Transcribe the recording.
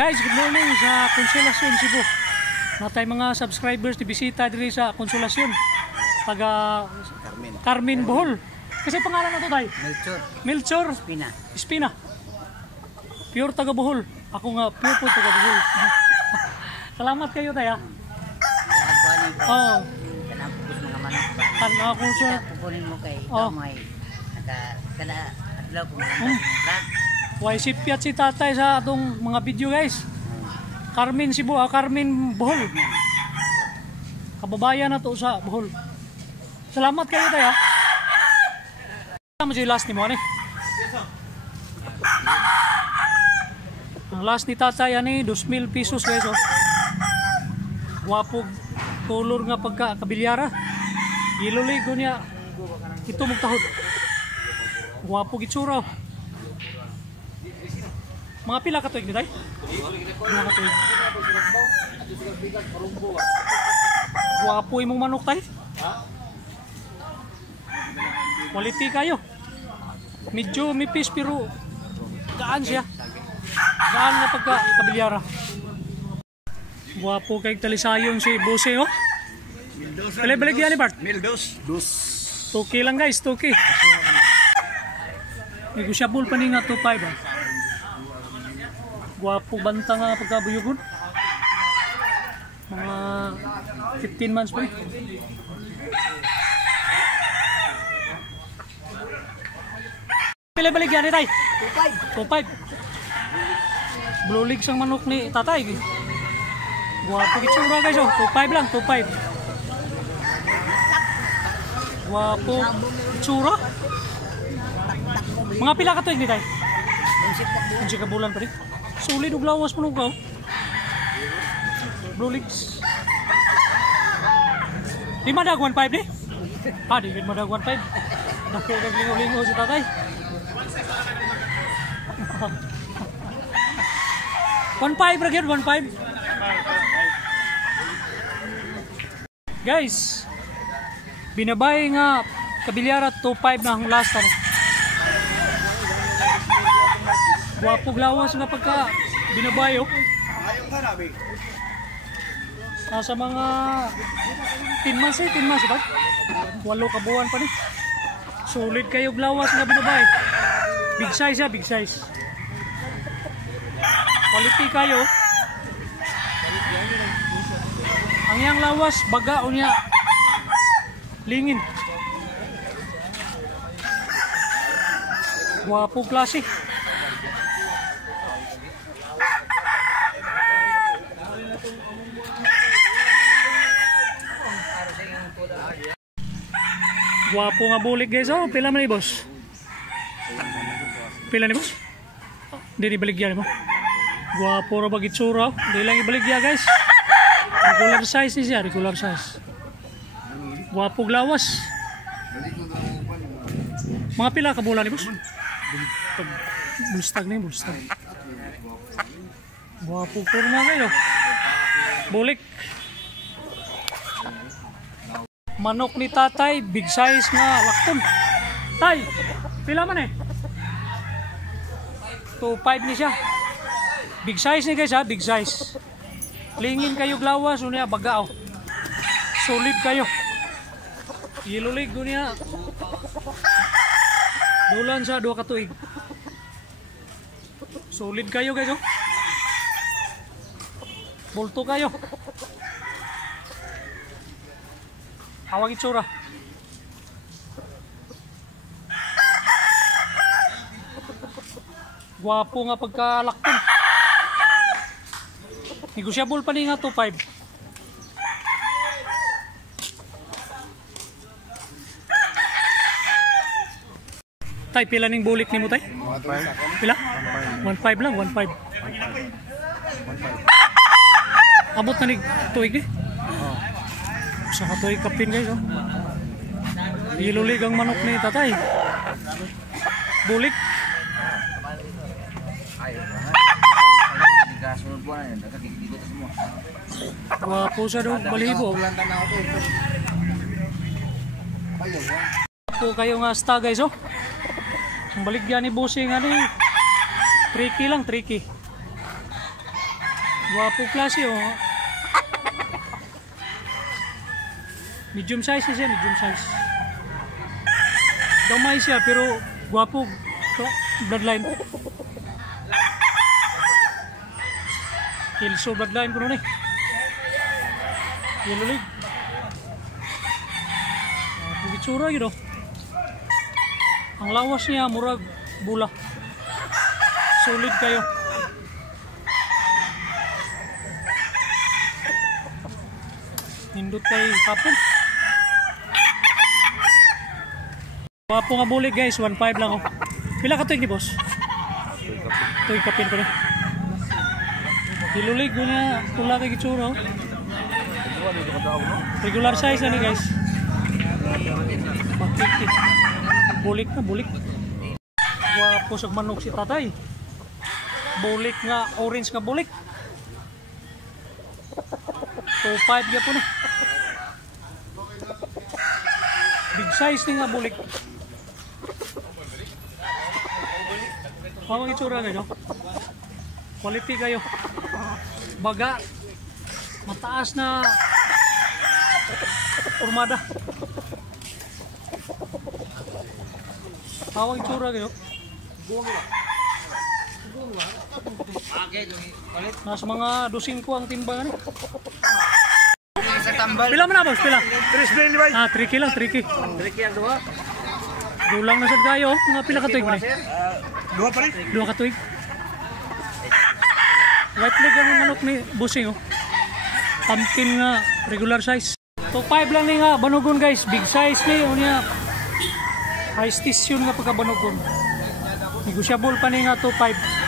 Guys, good morning sa Consolacion, Cebu. Natay mga subscribers di bisita diri sa Consolacion. Taga Carmen, Bohol. Kasi pangalan na to tay? Melchor. Espina. Pure taga Bohol. Ako nga pure po taga Bohol. Salamat kayo tay ha. Oh. Ano ako sa pupunin mo kay may kada adlaw ko why sipyat si tatay sa atong mga video guys. Carmen Cebu, Carmen Bohol. Kababayan na to sa Bohol. Salamat kayo tayo. Tama siya last ni mo ani. Ang last ni tatay ani 2,000 pesos guys oh. Wapog color nga pagka kabilyara. Iluligo niya ito magtahod. Wapog itsura. Mga pila ka tuig ni tay? Mga ka tuig. Wapo imong manok tay? Quality kayo. Medyo mipis pero gaan siya. Gaan nga pagka kabilyara. Wapo kay talisayon si Bose oh. Balik yan ni Bart? 1,200. 2K lang guys, 2K. Negosyable pa ni nga 2,500 ah. Guwapo banta nga pagkabuyugon. Mga 15 months pa rin. Pila-balik yan ni tay? 2,500. Blue legs ang manok ni tatay. Guwapo kitsura guys oh. 2,500 lang, 2,500. Wapo itsura. Mga pila ka tuig ni tay? 11 ka bulan pa rin. Sulit og lawas mo nugaw. Blue legs. Di madag 1,500 ni? Di madag 1,500. Dako kag lingo-lingo si tatay. 1,500 ra gyud 1,500. Guys, binabay nga kabilyara 2,500 na ang last ano. Wapog lawas nga pagka binabayo. Nasa mga 10 months 10 months ba? 8 ka buwan pa ni. Sulit kayo lawas nga binabay. Big size ya, big size. Quality kayo. Ang yang lawas baga o niya lingin. Wapo klase. Guwapo nga bulik guys oh. Pila man ni boss? Pila ni boss? Hindi ibaligyan mo. Guwapo ra bagit sura. Hindi lang ibaligyan guys. Regular size ni siya, regular size. Guwapo glawas. Mga pila ka bulan ni boss? Bulstag na yung bulstag. Guwapo po naman kayo. Bulik. Manok ni tatay, big size nga lakton. Tay, pila man eh? 2,500 ni siya. Big size ni guys ha, big size. Lingin kayo glawas, unya bagao. Solid kayo. Ilulig niya. Bulan sa 2 ka tuig. Solid kayo guys oh. Bulto kayo. Hawag itsura. Guwapo nga pagkalakton. Negosyable pa ni nga 2,500. Tay, pila ning bulik ni mo tay? 1,500. Pila? 1,500 lang, 1,500. Abot na ni tuig eh. Sa katuig kapin guys oh. Ilulig ang manok ni tatay. Bulik. Wapo siya doon, balibo. Wapo kayo nga sta guys oh. Ang baligyan ni Bossing ano eh. Tricky lang, tricky. Guwapo klase oh. Medium size na siya, medium size. Gamay siya pero guwapo bloodline. Kilso bloodline ko nun eh. Yellow leg. Pagitsura yun oh. Ang lawas niya murag bula. Solid kayo. Nindot kay kapon. Wapo nga bulig guys, 1.5 lang oh. Pila ka tuig ni boss? Tuig kapin ko na. Dilulig ko niya, tula kay gitsura oh. Regular size na ni guys. Makikit. Bulik na, bulik. Wapo sa manok si tatay. Bulik nga, orange nga bulik. 2.5 ya po na. Big size ni nga bulik. Pawang itsura kayo. Quality kayo. Baga. Mataas na urmada. Pawang itsura kayo. Nasa mga dosin ko ang timbang ano. Pila man na boss? Pila? 3 kilo, 3 kilo. 3 kilo dua. Dulang na sad kayo. Nga pila ka tuig mo ni? Dua pa rin. 2 ka tuig. White leg ang manok ni busing oh. Pumpkin nga regular size. 2.5 lang ni nga banugon guys. Big size ni unya. High station nga pagka banugon. Negotiable pa ni nga 2.5.